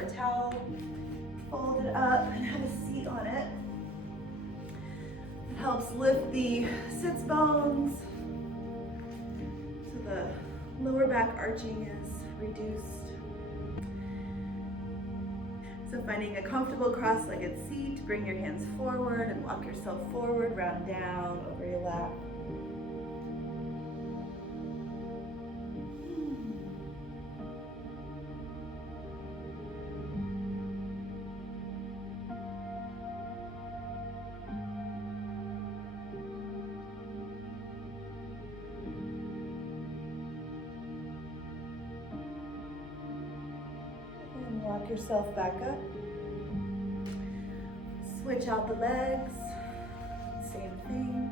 or a towel, fold it up and have a seat on it. It helps lift the sits bones so the lower back arching is reduced. So finding a comfortable cross-legged seat, bring your hands forward and walk yourself forward, round down over your lap. And walk yourself back up. Switch out the legs, same thing.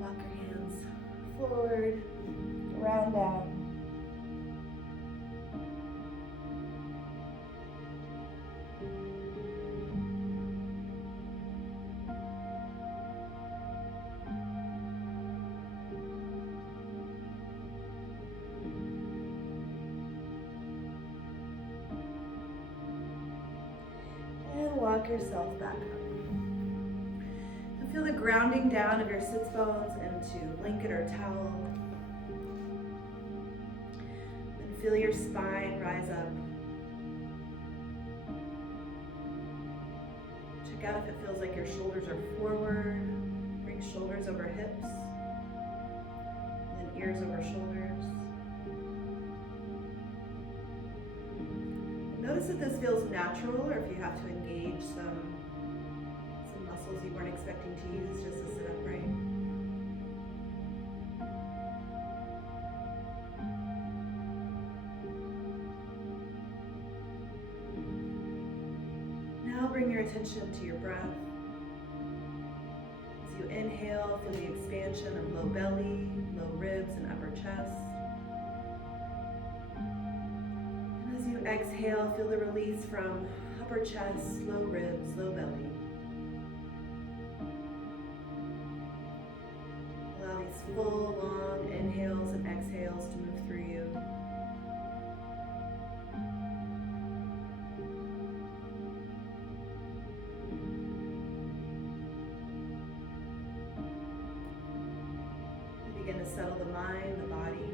Walk your hands forward, round down. And walk yourself back up. And feel the grounding down of your sits bones into blanket or towel. And feel your spine rise up. Check out if it feels like your shoulders are forward. Bring shoulders over hips. And then ears over shoulders. Notice if this feels natural or if you have to engage some muscles you weren't expecting to use just to sit upright. Now bring your attention to your breath. As you inhale, feel the expansion of low belly, low ribs, and upper chest. As you exhale, feel the release from upper chest, low ribs, low belly. Allow these full, long inhales and exhales to move through you. You begin to settle the mind, the body.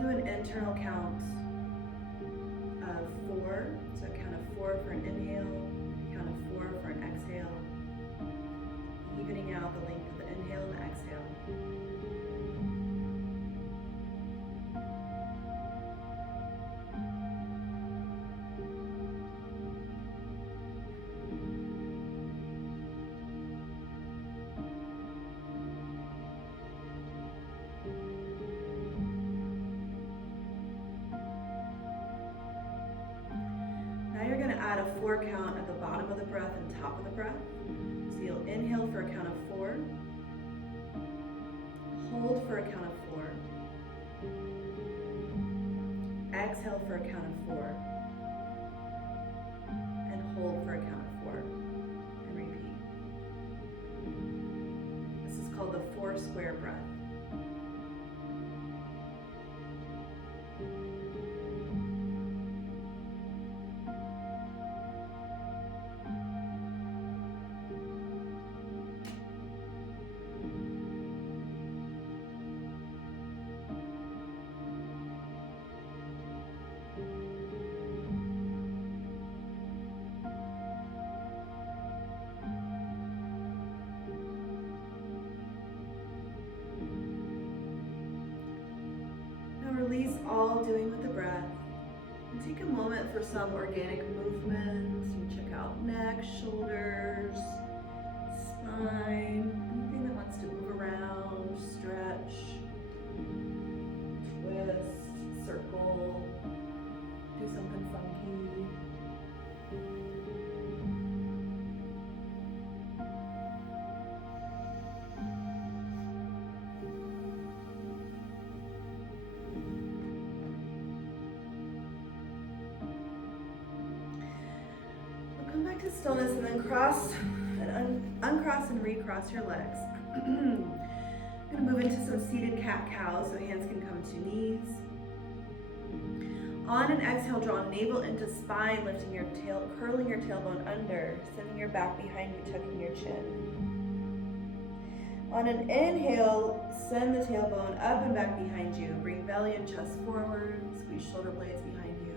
Do an internal count of 4. So count of 4 for an inhale, count of 4 for an exhale, evening out the length of the inhale and the exhale. Now you're going to add a 4 count at the bottom of the breath and top of the breath. So you'll inhale for a count of 4, hold for a count of 4, exhale for a count of 4, and hold for a count of 4, and repeat. This is called the 4 square breath. Release all doing with the breath. And take a moment for some organic movement. So check out neck, shoulders, spine, anything that wants to move around, stretch, twist, circle, do something funky. stillness, and then cross and uncross and recross your legs. I'm gonna move into some seated cat-cow, so hands can come to knees. On an exhale, draw navel into spine, lifting your tail, curling your tailbone under, sending your back behind you, tucking your chin. On an inhale, send the tailbone up and back behind you. Bring belly and chest forward, squeeze shoulder blades behind you.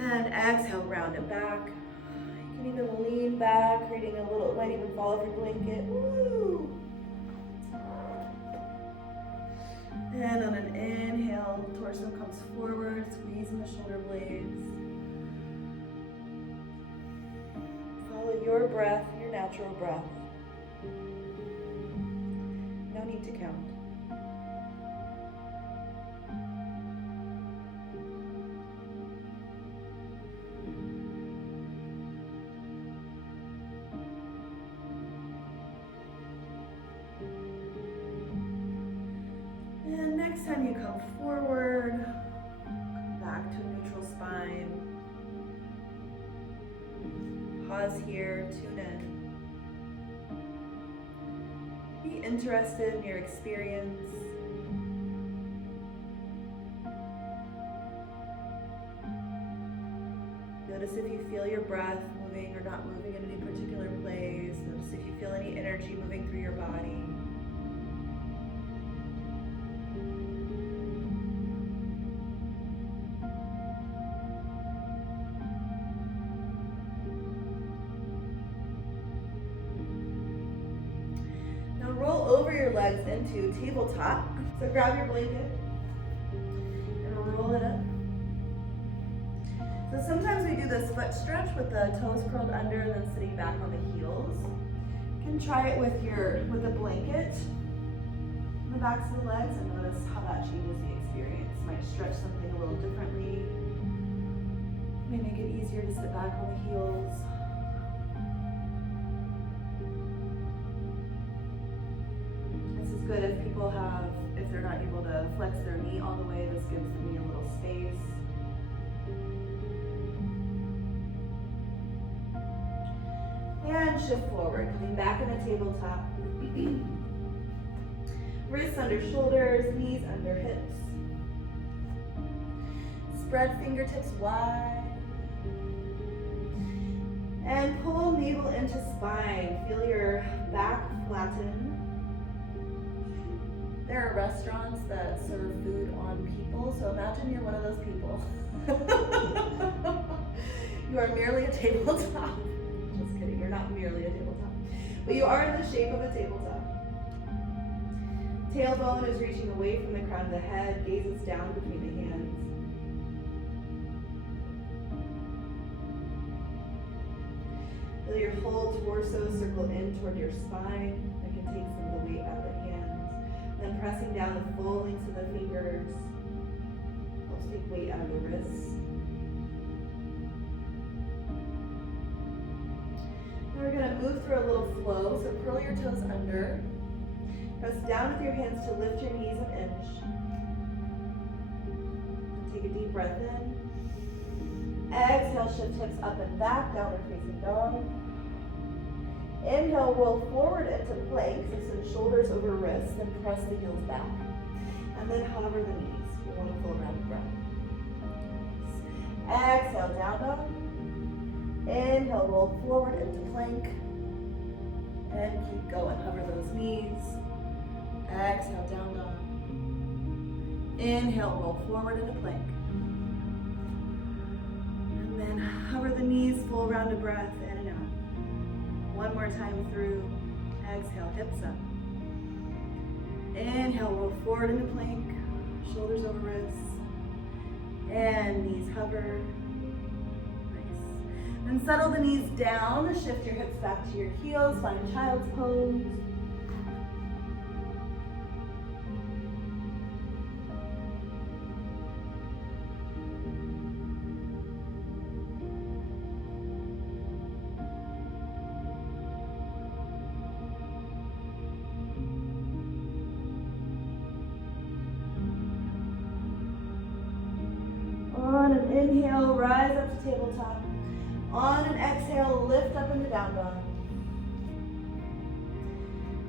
And exhale, round and back. You can even lean back, creating a little, might even fall off your blanket. Woo! And on an inhale, torso comes forward, squeezing the shoulder blades. Follow your breath, your natural breath. No need to count. And next time you come forward, come back to a neutral spine. Pause here, tune in. Be interested in your experience. Notice if you feel your breath moving or not moving in any particular place. Notice if you feel any energy moving through your body. Roll over your legs into tabletop. So grab your blanket and roll it up. So sometimes we do this foot stretch with the toes curled under and then sitting back on the heels. You can try it with a blanket on the backs of the legs and notice how that changes the experience. Might stretch something a little differently. May make it easier to sit back on the heels. Good if people if they're not able to flex their knee all the way, this gives the knee a little space. And shift forward, coming back in a tabletop. Wrists under shoulders, knees under hips. Spread fingertips wide. And pull navel into spine. Feel your back flatten. There are restaurants that serve food on people, so imagine you're one of those people. You are merely a tabletop. Just kidding, you're not merely a tabletop. But you are in the shape of a tabletop. Tailbone is reaching away from the crown of the head, gazes down between the hands. Feel your whole torso circle in toward your spine. That can take some of the weight out of the hands. Then pressing down the full lengths of the fingers helps take weight out of the wrists. Now we're going to move through a little flow, so curl your toes under. Press down with your hands to lift your knees an inch. Take a deep breath in. Exhale, shift hips up and back, downward facing dog. Inhale, roll forward into plank, so send shoulders over wrists, then press the heels back. And then hover the knees for one full round of breath. Exhale, down dog. Inhale, roll forward into plank. And keep going, hover those knees. Exhale, down dog. Inhale, roll forward into plank. And then hover the knees, full round of breath, in and out. One more time through. Exhale, hips up. Inhale, roll forward into plank. Shoulders over wrists. And knees hover. Nice. Then settle the knees down. Shift your hips back to your heels. Find child's pose. On an inhale, rise up to tabletop. On an exhale, lift up into down dog.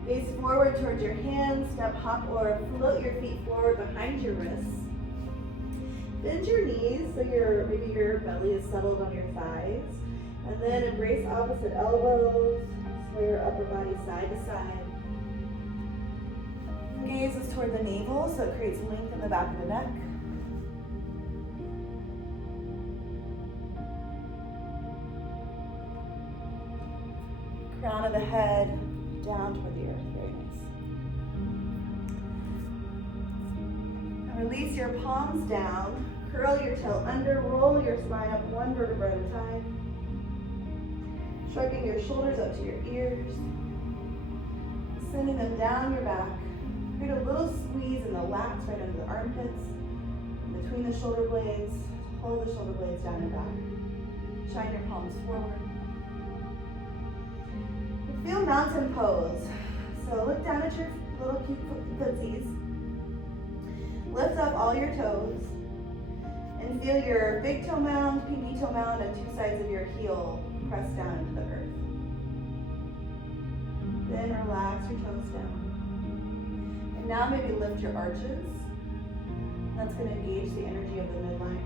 Gaze forward towards your hands, step, hop, or float your feet forward behind your wrists. Bend your knees so maybe your belly is settled on your thighs. And then embrace opposite elbows, sway your upper body side to side. Gaze is toward the navel, so it creates length in the back of the neck. Crown of the head down toward the earth. Very nice. And release your palms down. Curl your tail under. Roll your spine up one vertebra at a time. Shrugging your shoulders up to your ears. Sending them down your back. Create a little squeeze in the lats right under the armpits. In between the shoulder blades. Hold the shoulder blades down your back. Shine your palms forward. Feel mountain pose. So look down at your little cute footsies. Lift up all your toes. And feel your big toe mound, pinky toe mound, and two sides of your heel press down into the earth. Then relax your toes down. And now maybe lift your arches. That's going to engage the energy of the midline.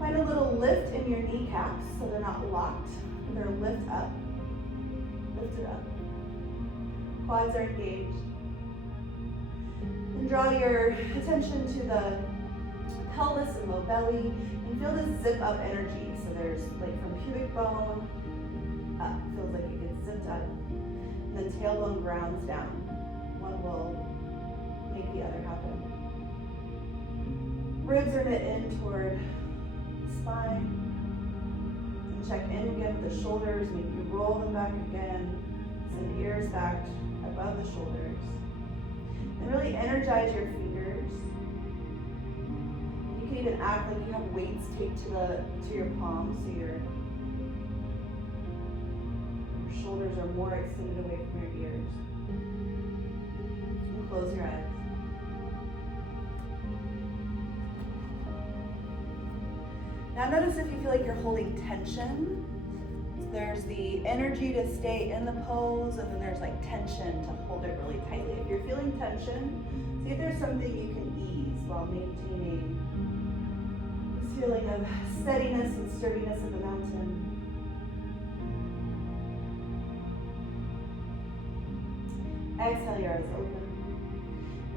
Find a little lift in your kneecaps so they're not locked. They're lift up. Lift it up. Quads are engaged. And draw your attention to the pelvis and low belly and feel this zip up energy. So there's like from pubic bone up. Feels like it gets zipped up. And then tailbone grounds down. One will make the other happen. Ribs are knit in toward spine. And check in again with the shoulders. Maybe you roll them back again. Send ears back above the shoulders. And really energize your fingers. You can even act like you have weights taped to your palms, so your shoulders are more extended away from your ears. And close your eyes. Now notice if you feel like you're holding tension. So there's the energy to stay in the pose, and then there's like tension to hold it really tightly. If you're feeling tension, see if there's something you can ease while maintaining this feeling of steadiness and sturdiness of the mountain. Exhale, your eyes open.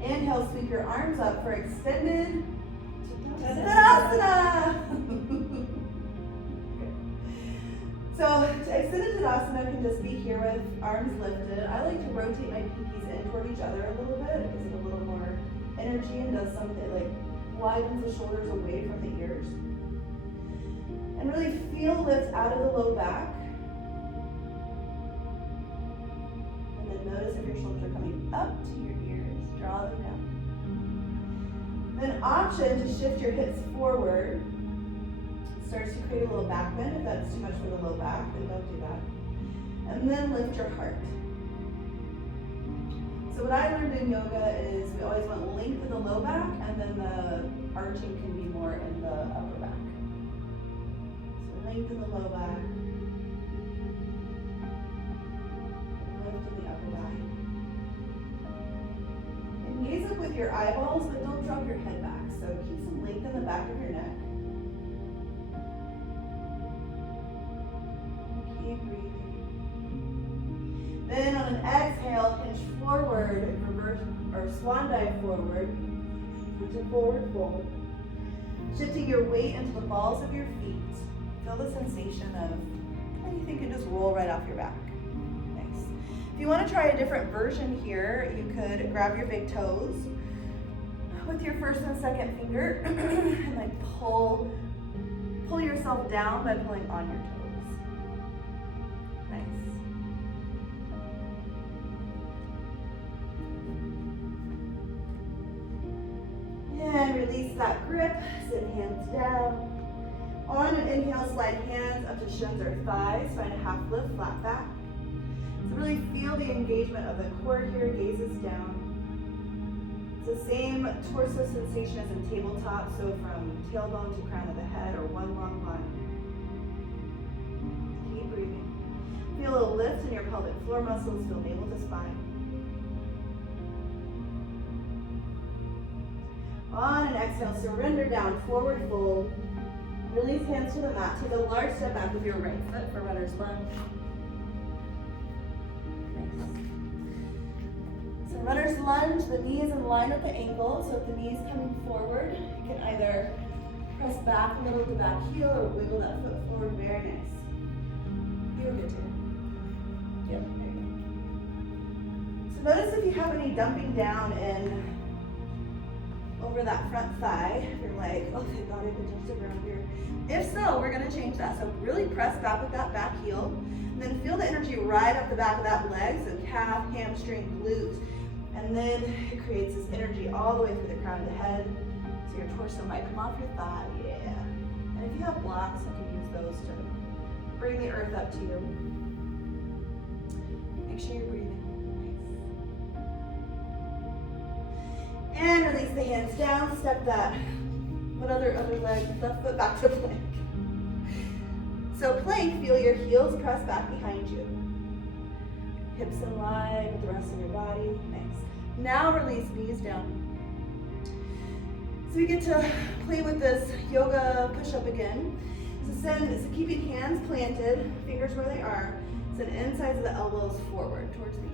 Inhale, sweep your arms up for extended Tadasana. So extended Tadasana can just be here with arms lifted. I like to rotate my pinkies in toward each other a little bit. It gives it a little more energy and does something like widens the shoulders away from the ears. And really feel lift out of the low back. And then notice if your shoulders are coming up to your ears. Draw them down. Then option to shift your hips forward. It starts to create a little back bend. If that's too much for the low back, then don't do that. And then lift your heart. So what I learned in yoga is we always want length in the low back, and then the arching can be more in the upper back. So length in the low back. Lift in the upper back. And gaze up with your eyeballs, but don't drop your head back. So keep some length in the back of your neck. Keep breathing. Then on an exhale, hinge forward, reverse or swan dive forward, to forward fold. Shifting your weight into the balls of your feet. Feel the sensation of anything can just roll right off your back. Nice. If you want to try a different version here, you could grab your big toes with your first and second finger and like pull yourself down by pulling on your toes. Nice. And release that grip, sit hands down. On an inhale, slide hands up to shins or thighs, find a half lift, flat back. So really feel the engagement of the core here, gazes down. It's the same torso sensation as in tabletop, so from tailbone to crown of the head, or one long line. Keep breathing. Feel a little lift in your pelvic floor muscles, feel navel to spine. On an exhale, surrender down, forward fold. Release hands to the mat. Take a large step back with your right foot for runner's lunge. Nice. So runner's lunge, the knee is in line with the ankle. So if the knee is coming forward, you can either press back a little with the back heel or wiggle that foot forward. Very nice. You're good too. Yep, there you go. So notice if you have any dumping down in over that front thigh. If you're like, oh thank God I can touch the ground here. If so, we're gonna change that. So really press back with that back heel, and then feel the energy right up the back of that leg, so calf, hamstring, glute. And then it creates this energy all the way through the crown of the head. So your torso might come off your thigh, yeah. And if you have blocks, you can use those to bring the earth up to you. Make sure you're breathing. And release the hands down, step that, what other leg, left foot back to plank. So plank, feel your heels press back behind you. Hips in line with the rest of your body, nice. Now release knees down. So we get to play with this yoga push-up again. So keeping hands planted, fingers where they are, send insides of the elbows forward towards me.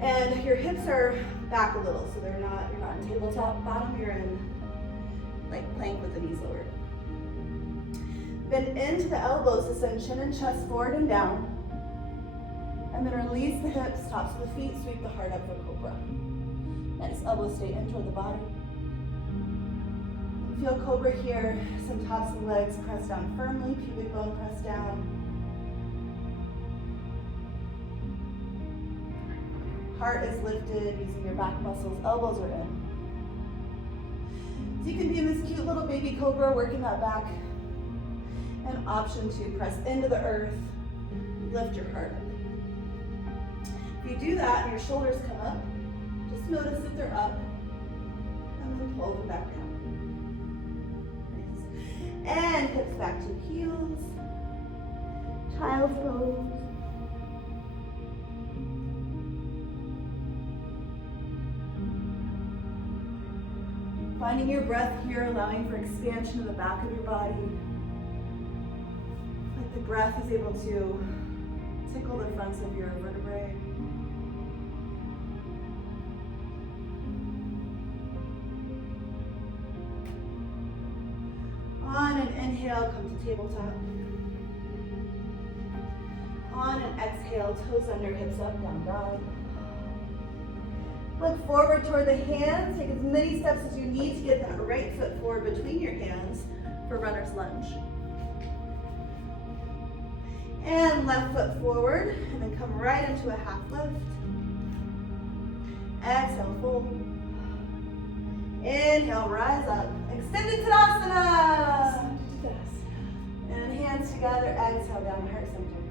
And your hips are back a little, so you're not in tabletop bottom, you're in like plank with the knees lowered. Bend into the elbows to send chin and chest forward and down. And then release the hips, tops of the feet, sweep the heart up for cobra. Nice, elbows stay in toward the body. Feel cobra here, some tops of the legs press down firmly, pubic bone press down. Heart is lifted using your back muscles, elbows are in. So you can be in this cute little baby cobra, working that back. An option to press into the earth, lift your heart up. If you do that and your shoulders come up, just notice that they're up, and then pull them back down. Nice. And hips back to heels, child's pose. Finding your breath here, allowing for expansion of the back of your body. Like the breath is able to tickle the fronts of your vertebrae. On an inhale, come to tabletop. On an exhale, toes under, hips up, down dog. Look forward toward the hands. Take as many steps as you need to get that right foot forward between your hands for runner's lunge. And left foot forward, and then come right into a half lift. Exhale, fold. Inhale, rise up. Extended Tadasana. And hands together, exhale down, heart center.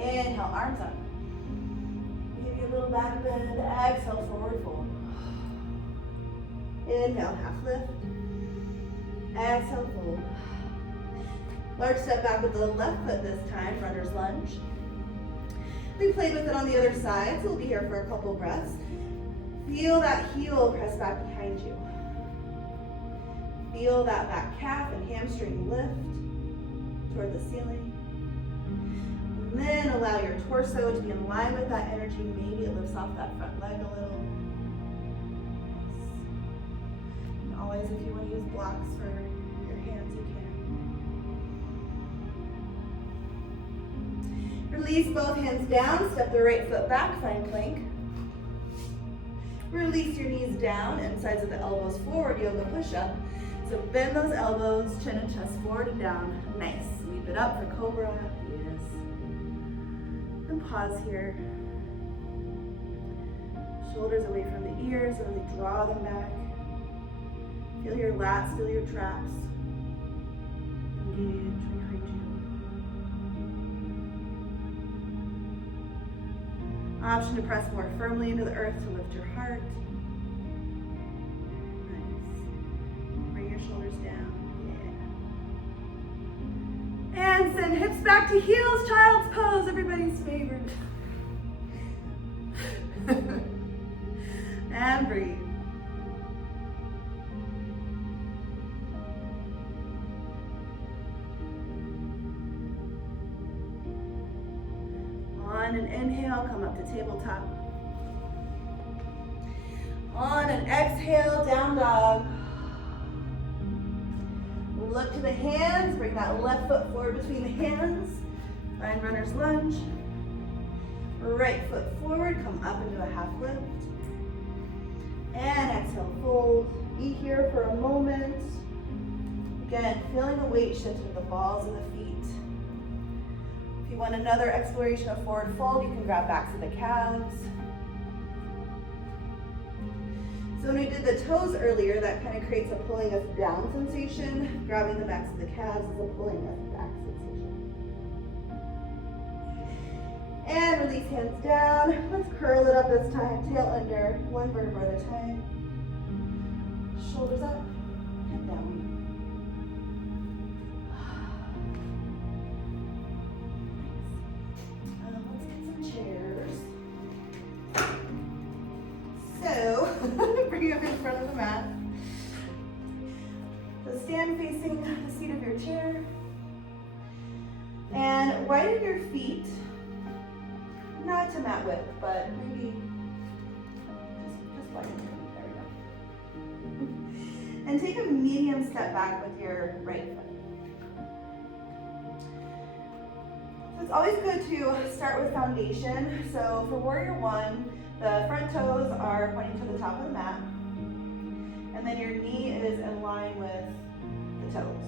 Inhale, arms up. A little back bend, exhale, forward fold. Inhale, half lift. Exhale, fold. Large step back with the left foot this time, runner's lunge. We played with it on the other side, so we'll be here for a couple breaths. Feel that heel press back behind you. Feel that back calf and hamstring lift toward the ceiling. And then allow your torso to be in line with that energy. Maybe it lifts off that front leg a little. And always, if you want to use blocks for your hands, you can. Release both hands down. Step the right foot back. Find plank. Release your knees down. Insides of the elbows forward. Yoga push-up. So bend those elbows, chin and chest forward and down. Nice. Sweep it up for cobra. And pause here. Shoulders away from the ears, really draw them back. Feel your lats, feel your traps. Engage behind Option to press more firmly into the earth to lift your heart. Nice. Bring your shoulders down. Yeah. And send hips back to heels, child's pose, everybody's favorite. And breathe. On an inhale, come up to tabletop. On an exhale, down dog. Look to the hands, bring that left foot forward between the hands. Find runner's lunge. Right foot forward, come up into a half lift. And exhale, fold. Be here for a moment. Again, feeling the weight shift into the balls of the feet. If you want another exploration of forward fold, you can grab backs of the calves. So when we did the toes earlier, that kind of creates a pulling us down sensation. Grabbing the backs of the calves is a pulling us back sensation. And release hands down. Let's curl it up this time. Tail under, one vertebra at a time. Shoulders up, head down. So, bring it up in front of the mat. So stand facing the seat of your chair. And widen your feet, not to mat width, but maybe just widen your feet. There we go. And take a medium step back with your right foot. So it's always good to start with foundation. So for Warrior One, the front toes are pointing to the top of the mat, and then your knee is in line with the toes.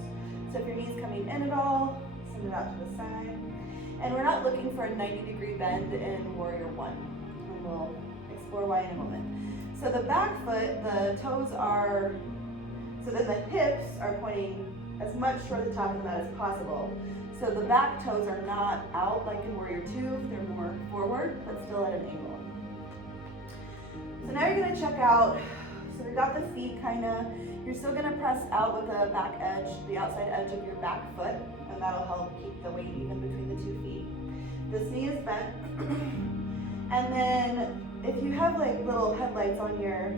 So if your knee's coming in at all, send it out to the side. And we're not looking for a 90-degree bend in Warrior One, and we'll explore why in a moment. So the back foot, the toes are, so that the hips are pointing as much toward the top of the mat as possible. So the back toes are not out like in Warrior Two, they're more forward, but still at an angle. So now you're gonna check out, so we've got the feet you're still gonna press out with the back edge, the outside edge of your back foot, and that'll help keep the weight even between the 2 feet. This knee is bent. And then if you have like little headlights on your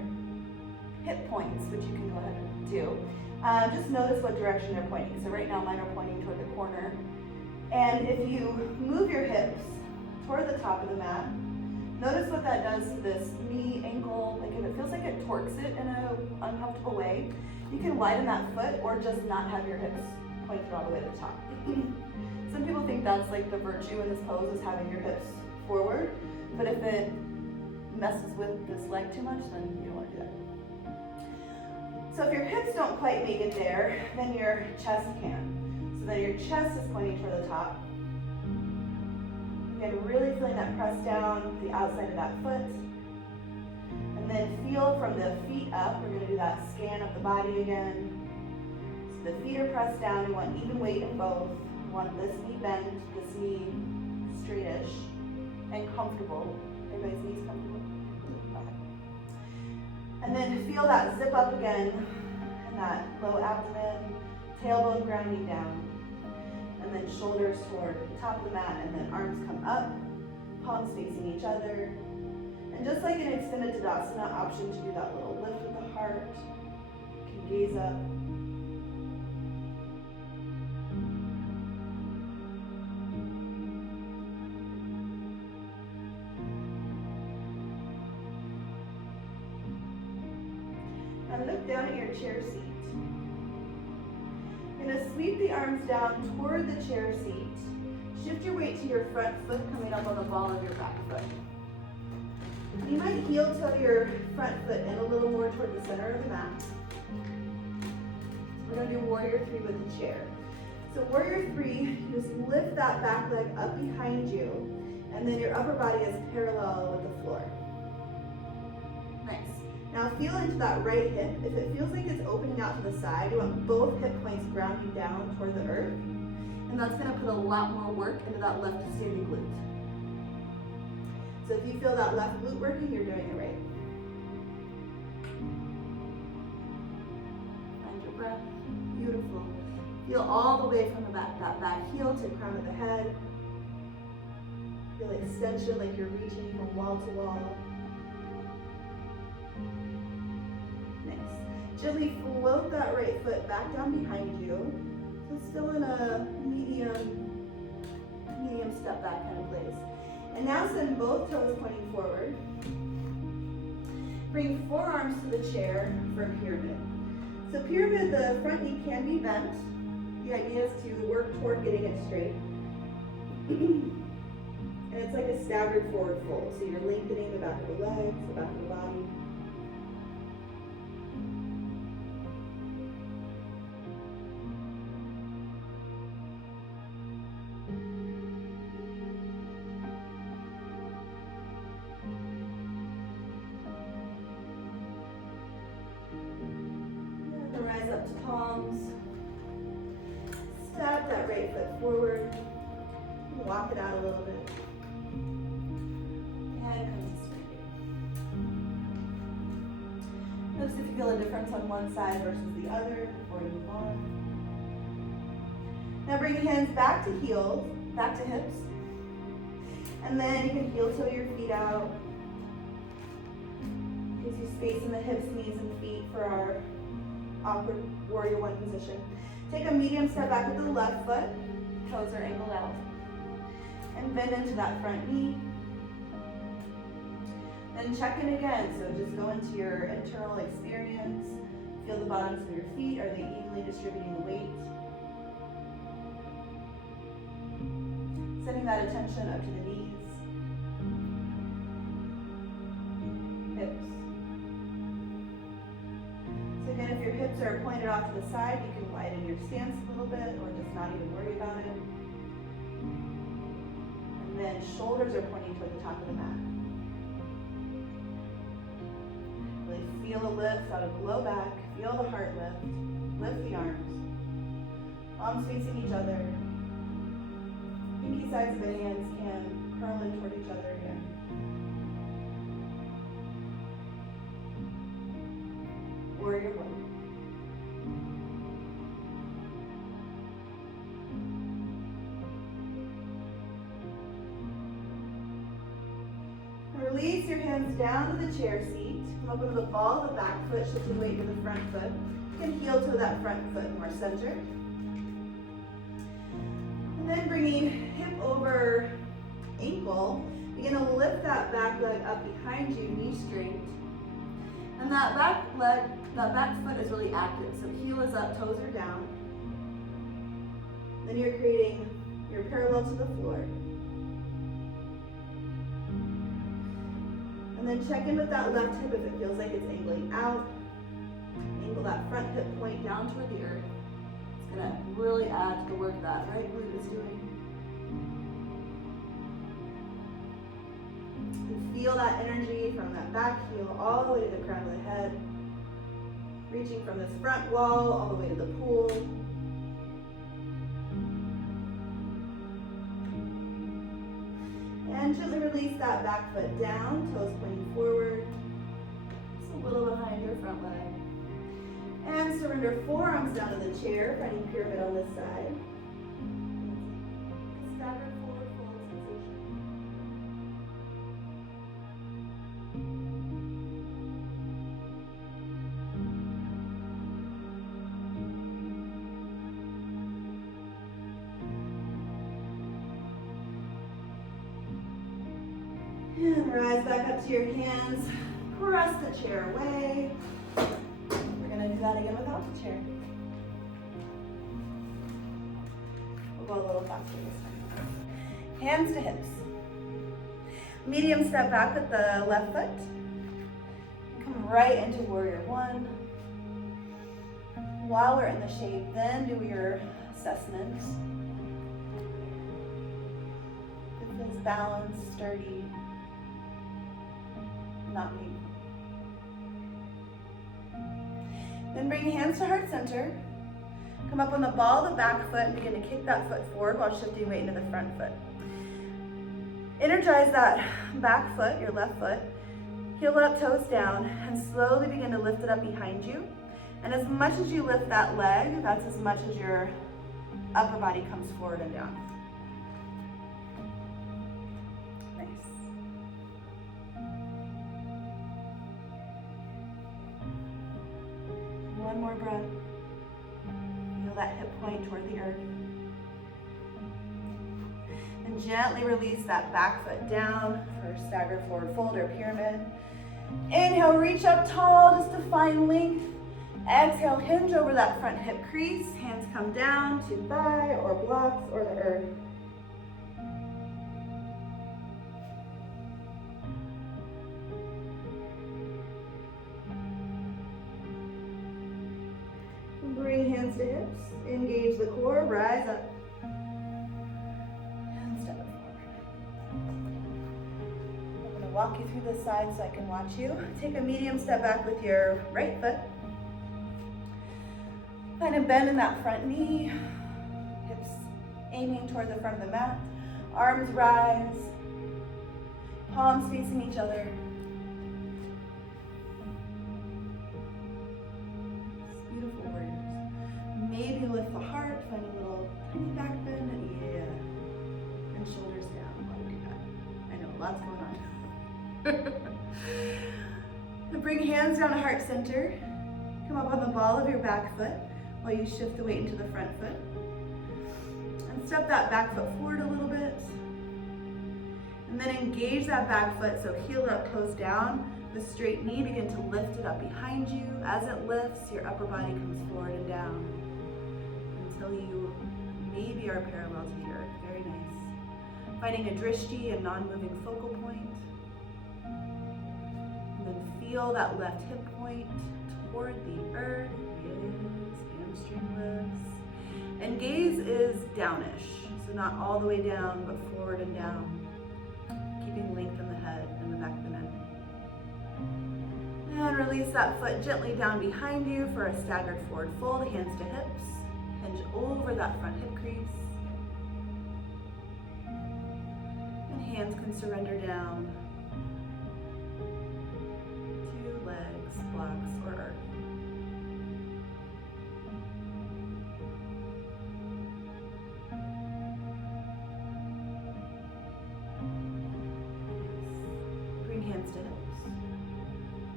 hip points, which you can go ahead and do, just notice what direction they're pointing. So right now mine are pointing toward the corner. And if you move your hips toward the top of the mat, notice what that does to this knee, ankle, like if it feels like it torques it in an uncomfortable way, you can widen that foot or just not have your hips pointed all the way to the top. Some people think that's like the virtue in this pose is having your hips forward, but if it messes with this leg too much, then you don't want to do that. So if your hips don't quite make it there, then your chest can. So then your chest is pointing toward the top. Again, really feeling that press down the outside of that foot. And then feel from the feet up. We're going to do that scan of the body again. So the feet are pressed down. We want even weight in both. We want this knee bent, this knee straightish, and comfortable. Everybody's knees comfortable? Okay. And then feel that zip up again, and that low abdomen, tailbone grounding down. And then shoulders toward the top of the mat, and then arms come up, palms facing each other. And just like an extended Tadasana option to do that little lift with the heart, you can gaze up. Now look down at your chair seat. You're going to sweep the arms down toward the chair seat. Shift your weight to your front foot coming up on the ball of your back foot. You might heel toe your front foot in a little more toward the center of the mat. We're going to do Warrior 3 with the chair. So Warrior 3, just lift that back leg up behind you, and then your upper body is parallel with the floor. Nice. Now feel into that right hip. If it feels like it's opening out to the side, you want both hip points grounding down toward the earth. And that's going to put a lot more work into that left standing glute. So if you feel that left glute working, you're doing it right. Find your breath. Beautiful. Feel all the way from the back, that back heel to the crown of the head. Feel extension like you're reaching from wall to wall. Nice. Gently float that right foot back down behind you. So still in a medium step back kind of place. And now send both toes pointing forward. Bring forearms to the chair for pyramid. So pyramid, the front knee can be bent. The idea is to work toward getting it straight. And it's like a staggered forward fold. So you're lengthening the back of the legs, the back of the body. Rise up to palms. Step that right foot forward. Walk it out a little bit. And come to straight. Notice if you feel a difference on one side versus the other before you move on. Now bring your hands back to heels, back to hips. And then you can heel toe your feet out. Gives you space in the hips, knees, and feet for our awkward warrior one position. Take a medium step back with the left foot. Toes are angled out. And bend into that front knee. Then check in again. So just go into your internal experience. Feel the bottoms of your feet. Are they evenly distributing the weight? Sending that attention up to the knees. Hips. So again, if your hips are pointed off to the side, you can widen your stance a little bit or just not even worry about it. And then shoulders are pointing toward the top of the mat. Really feel a lift out of the low back. Feel the heart lift. Lift the arms. Palms facing each other. Pinky sides of the hands can curl in toward each other again. Warrior one. Release your hands down to the chair seat. Come up with the ball of the back foot, shift the weight to the front foot. You can heel toe that front foot more centered. And then bringing hip over ankle, you're going to lift that back leg up behind you, knee straight. And that back leg, that back foot is really active. So heel is up, toes are down. Then you're creating your parallel to the floor. And then check in with that left hip if it feels like it's angling out. Angle that front hip point down toward the earth. It's gonna really add to the work that right glute is doing. And feel that energy from that back heel all the way to the crown of the head. Reaching from this front wall all the way to the pool. And gently release that back foot down, toes pointing forward. Just a little behind your front leg. And surrender forearms down to the chair, finding pyramid on this side. Staggered forward fold sensation. And rise back up to your hands. Press the chair away. We're going to do that again without the chair. We'll go a little faster this time. Hands to hips. Medium step back with the left foot. Come right into warrior one. While we're in the shape, then do your assessment. If it feels balanced, sturdy, not painful. Then bring hands to heart center. Come up on the ball of the back foot and begin to kick that foot forward while shifting weight into the front foot. Energize that back foot, your left foot, heel up, toes down, and slowly begin to lift it up behind you. And as much as you lift that leg, that's as much as your upper body comes forward and down. Nice. One more breath. Feel that hip point toward the earth. And gently release that back foot down for staggered forward fold or pyramid. Inhale, reach up tall just to find length. Exhale, hinge over that front hip crease. Hands come down to thigh or blocks or the earth. Bring hands to hips. Engage the core, rise up. And step it forward. I'm going to walk you through this side so I can watch you. Take a medium step back with your right foot. Find a bend in that front knee, hips aiming toward the front of the mat, arms rise, palms facing each other. Beautiful warriors. Maybe lift the heart, find a little tiny back bend, and shoulders down while we do that. I know, lots going on. And bring hands down to heart center. Come up on the ball of your back foot while you shift the weight into the front foot. And step that back foot forward a little bit. And then engage that back foot, so heel up, toes down. The straight knee, begin to lift it up behind you. As it lifts, your upper body comes forward and down until you maybe are parallel to the earth. Very nice. Finding a drishti, a non-moving focal point. And then feel that left hip point toward the earth. Hamstring lifts. And gaze is downish, so not all the way down, but forward and down, keeping length in the head and the back of the neck. And release that foot gently down behind you for a staggered forward fold, hands to hips. Hinge over that front hip crease. And hands can surrender down to legs, blocks, or earth.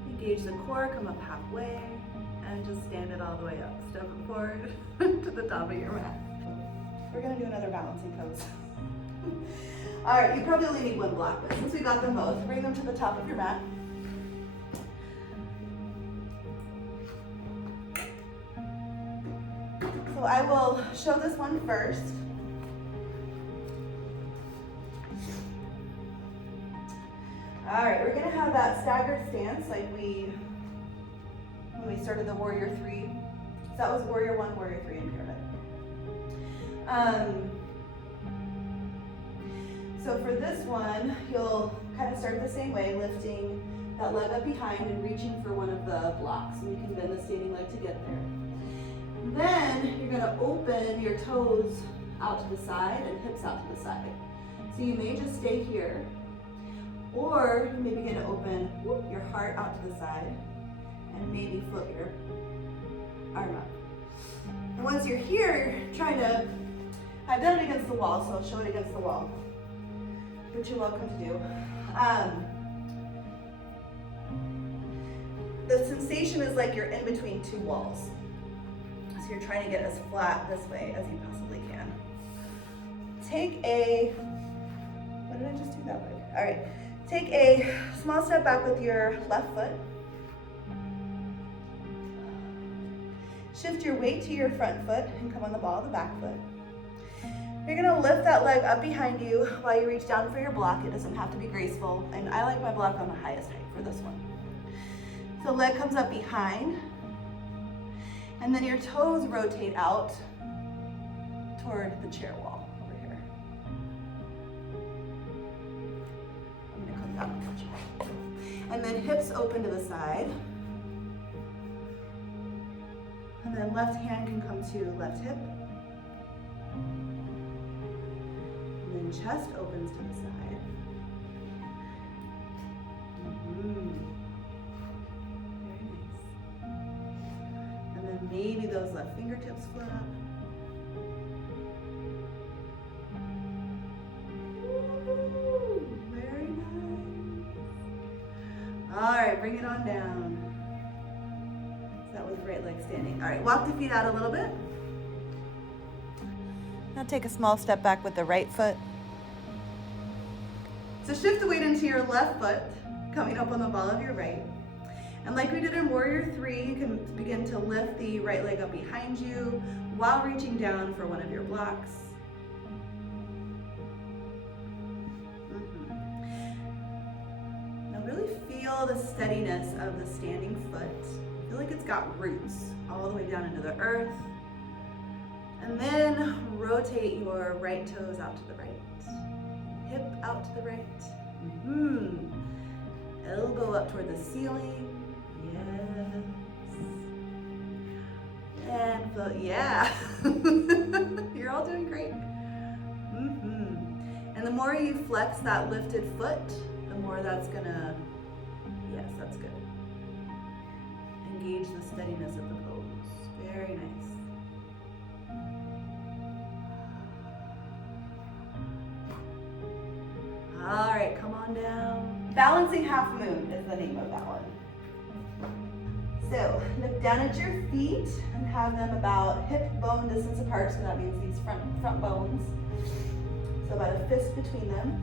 Engage the core, come up halfway, and just stand it all the way up. Step it forward to the top of your mat. We're gonna do another balancing pose. All right, you probably only need one block, but since we got them both, bring them to the top of your mat. So I will show this one first. All right, we're gonna have that staggered stance like when we started the warrior three. So that was warrior one, warrior three, and pyramid. So for this one, you'll kind of start the same way, lifting that leg up behind and reaching for one of the blocks. And you can bend the standing leg to get there. Then you're gonna open your toes out to the side and hips out to the side. So you may just stay here, or you may begin to open your heart out to the side and maybe flip your arm up. And once you're here, I've done it against the wall, so I'll show it against the wall, which you're welcome to do. The sensation is like you're in between two walls. So you're trying to get as flat this way as you possibly can. What did I just do that way? All right. Take a small step back with your left foot. Shift your weight to your front foot and come on the ball of the back foot. You're gonna lift that leg up behind you while you reach down for your block. It doesn't have to be graceful, and I like my block on the highest height for this one. So leg comes up behind, and then your toes rotate out toward the chair wall over here. I'm gonna come down on the chair. And then hips open to the side. And then left hand can come to left hip. And then chest opens to the side. fingertips float up. Ooh, very nice. All right, bring it on down. That was right leg standing. All right, walk the feet out a little bit. Now take a small step back with the right foot. So shift the weight into your left foot, coming up on the ball of your right. And like we did in Warrior 3, you can begin to lift the right leg up behind you while reaching down for one of your blocks. Now really feel the steadiness of the standing foot. Feel like it's got roots all the way down into the earth. And then rotate your right toes out to the right. Hip out to the right. Elbow up toward the ceiling. Yes. And float. Yeah. You're all doing great. And the more you flex that lifted foot, the more that's gonna, yes, that's good. Engage the steadiness of the pose. Very nice. All right, come on down. Balancing half moon is the name of that one. So look down at your feet and have them about hip bone distance apart. So that means these front bones. So about a fist between them.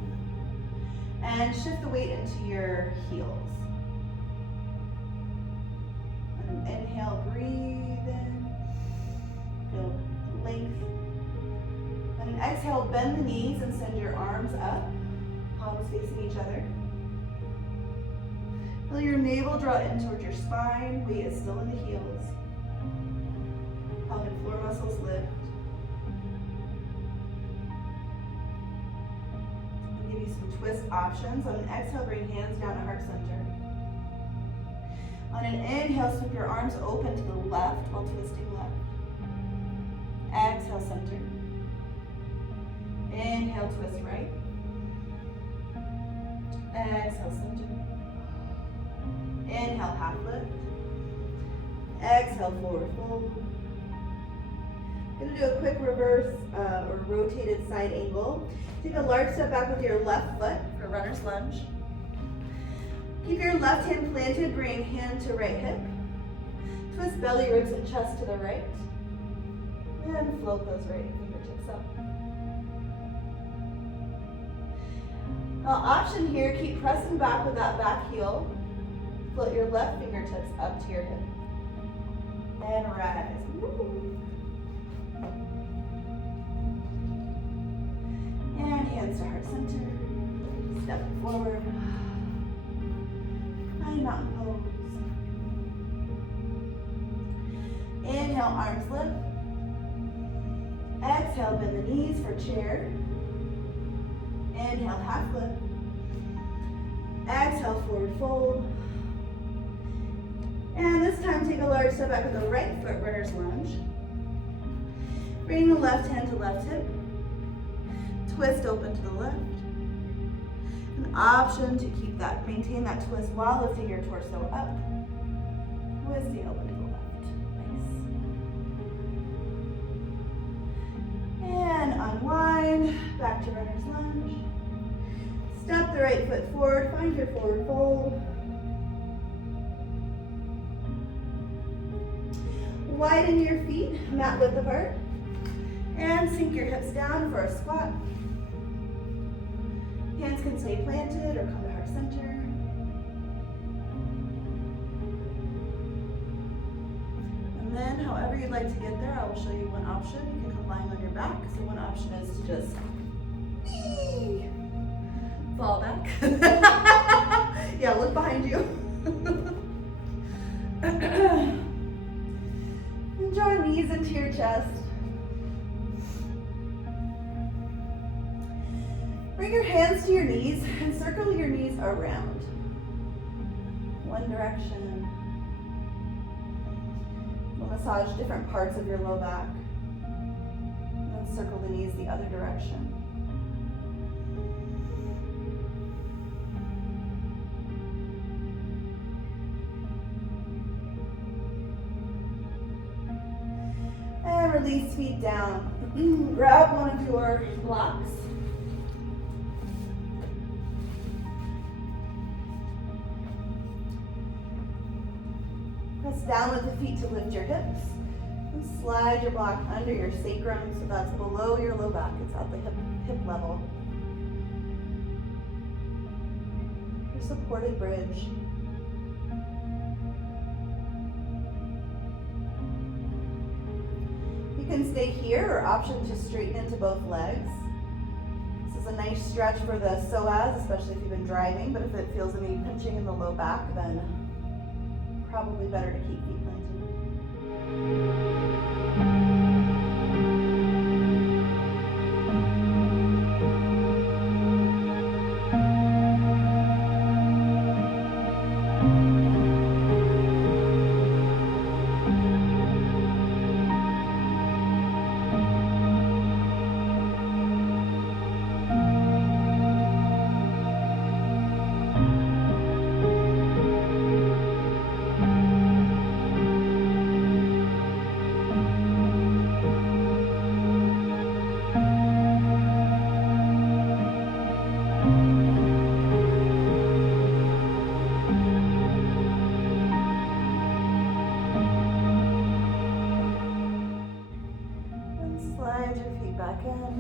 And shift the weight into your heels. And inhale, breathe in. Feel length. And an exhale, bend the knees and send your arms up. Palms facing each other. Feel your navel draw in towards your spine. Weight is still in the heels. Pelvic floor muscles lift. I'll give you some twist options. On an exhale, bring hands down to heart center. On an inhale, sweep your arms open to the left while twisting left. Exhale, center. Inhale, twist right. Exhale, center. Inhale, half lift. Exhale, forward fold. Gonna do a quick reverse or rotated side angle. Take a large step back with your left foot for runner's lunge. Keep your left hand planted, bring hand to right hip. Twist belly, ribs, and chest to the right. And float those right fingertips up. Now option here, keep pressing back with that back heel. Float your left fingertips up to your hip. And rise. Woo. And hands to heart center. Step forward. High mountain pose. Inhale, arms lift. Exhale, bend the knees for chair. Inhale, half lift. Exhale, forward fold. And this time, take a large step back with the right foot, runner's lunge. Bring the left hand to left hip. Twist open to the left. An option to keep that, maintain that twist while lifting your torso up. Twisting open to the left. Nice. And unwind, back to runner's lunge. Step the right foot forward, find your forward fold. Widen your feet, mat width apart. And sink your hips down for a squat. Hands can stay planted or come to heart center. And then however you'd like to get there, I will show you one option. You can come lying on your back. So one option is to just fall back. Yeah, look behind you. And draw knees into your chest. Bring your hands to your knees and circle your knees around. One direction. We'll massage different parts of your low back. And then circle the knees the other direction. release, feet down. Grab one of your blocks. Press down with the feet to lift your hips. And slide your block under your sacrum, so that's below your low back. It's at the hip level. Your supported bridge. You can stay here or option to straighten into both legs. This is a nice stretch for the psoas, especially if you've been driving, but if it feels any pinching in the low back, then probably better to keep feet planted. Slide your feet back in.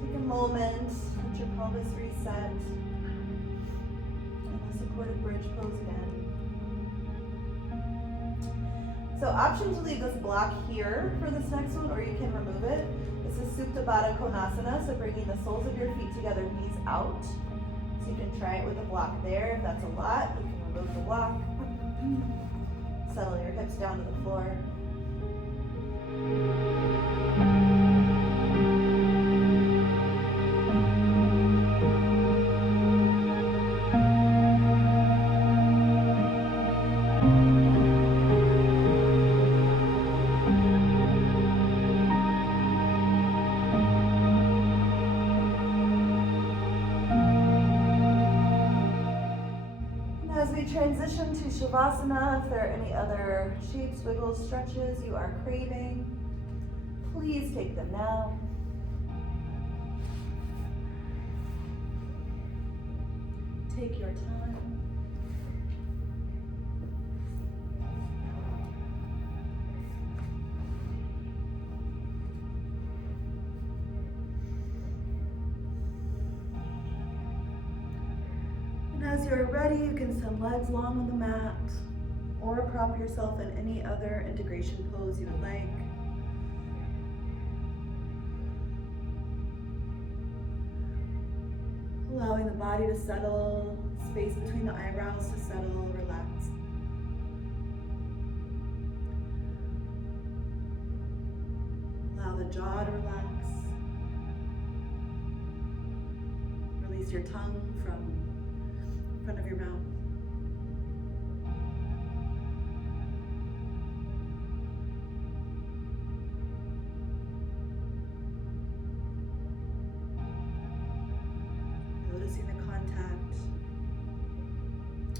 Take a moment, let your pelvis reset. And the supported bridge pose again. So option to leave this block here for this next one, or you can remove it. This is Supta Baddha Konasana, so bringing the soles of your feet together, knees out. So you can try it with a block there. If that's a lot, you can remove the block. Settle your hips down to the floor. As we transition to Shavasana, if there are any other shapes, wiggles, stretches you are craving, please take them now. Take your time. And as you're ready, you can send legs long on the mat or prop yourself in any other integration pose you would like. Allowing the body to settle, space between the eyebrows to settle, relax. Allow the jaw to relax. Release your tongue from the front of your mouth. Noticing the contact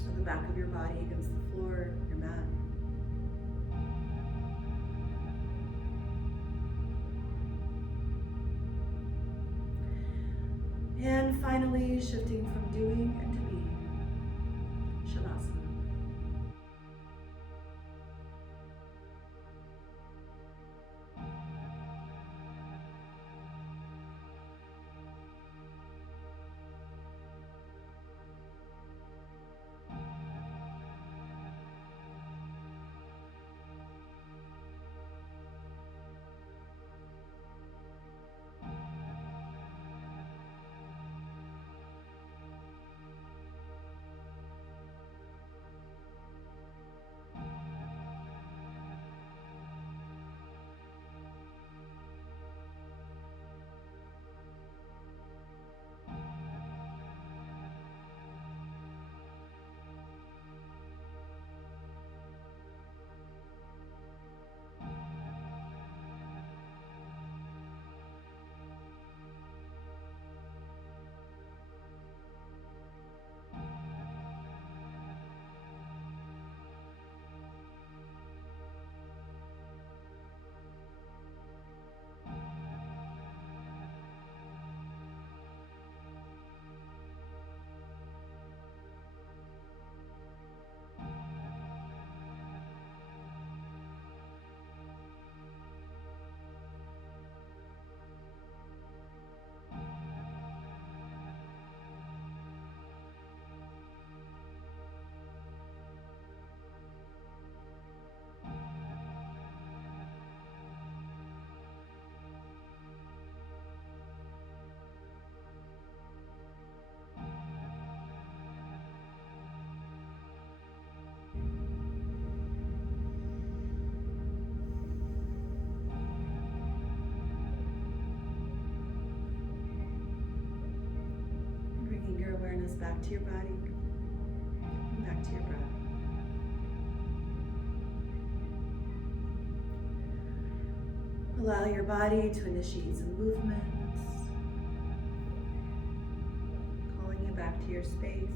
of the back of your body against the floor, your mat. And finally, shifting from doing into being. Shavasana. back to your body, and back to your breath. Allow your body to initiate some movements, calling you back to your space.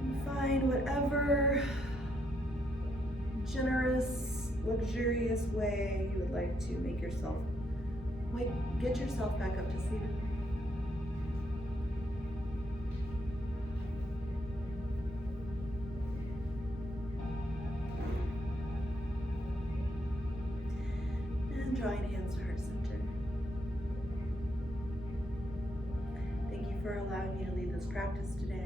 And find whatever generous, luxurious way you would like to make yourself get yourself back up to seated. And drawing hands to heart center. Thank you for allowing me to lead this practice today.